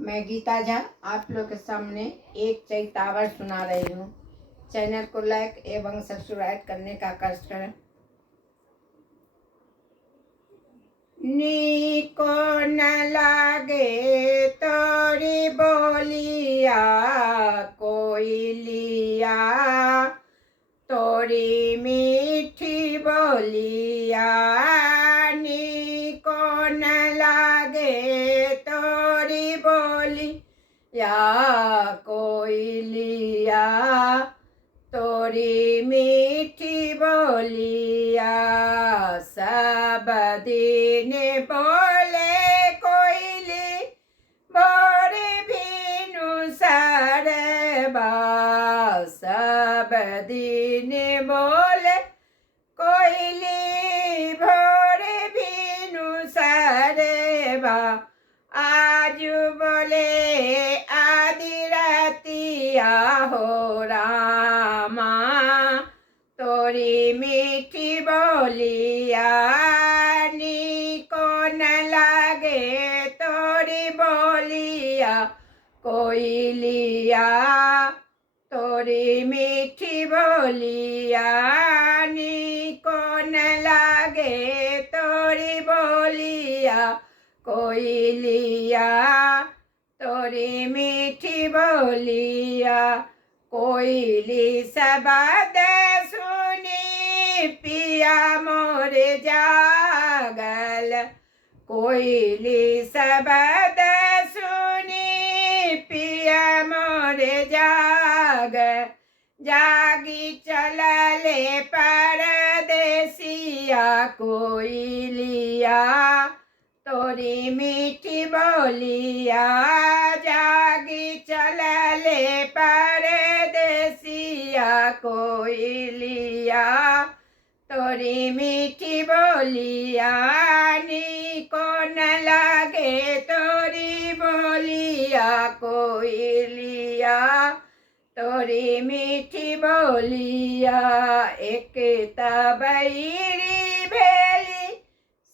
मैं गीता झा आप लोग के सामने एक चैतावर सुना रही हूँ। चैनल को लाइक एवं सब्सक्राइब करने का कष्ट करें। नीको न लागे तोरी बोलिया कोई लिया, तोरी मीठी बोलिया नीको न लागे तोरी बोलिया कोई लिया, तोरी मीठी बोलिया सब दिन बोले कोयली बोरे भीनु सरबा, सब दिन बोले कोयली भोरे भीनु सरबा, आज बोले आदि रातिया हो रामा, तोरी मीठी बोलिया नीको न लागे तोरी बोलिया कोई लिया, तोरी मीठी बोलिया नीको न लागे तोरी बोलिया कोई लिया, तोरी मीठी बोलिया कोयली सबद सुनी पिया मोर जागल, कोयली सबद सुनी पिया मोर जागल, जागी चलले परदेसिया कोयलिया, तोरी मीठी बोलिया जागी चलले परदेसिया कोयलिया, तोरी मीठी बोलिया नीको न लागे तोरी बोलिया कोयलिया, तोरी मीठी बोलिया एक तबैरी भेली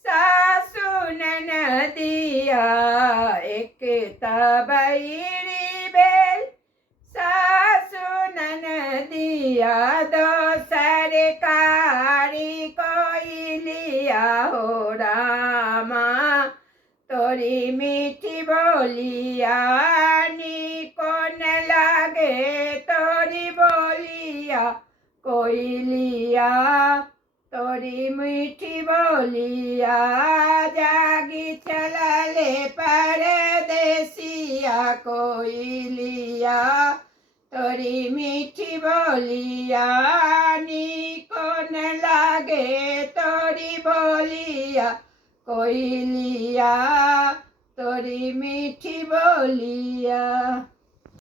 सासु ननदिया, एक तबैरी भेल सासु ननदिया, दोसर कारी कोयलिया हो रामा, तोरी मीठी बोलिया नीको न लागे तोरी बोलिया कोयलिया, तोरी मीठी बोलिया जागी चलले परदेसिया कोयलिया, तोरी मीठी बोलिया नीको न लागे तोरी बोलिया कोयलिया, तोरी मीठी बोलिया।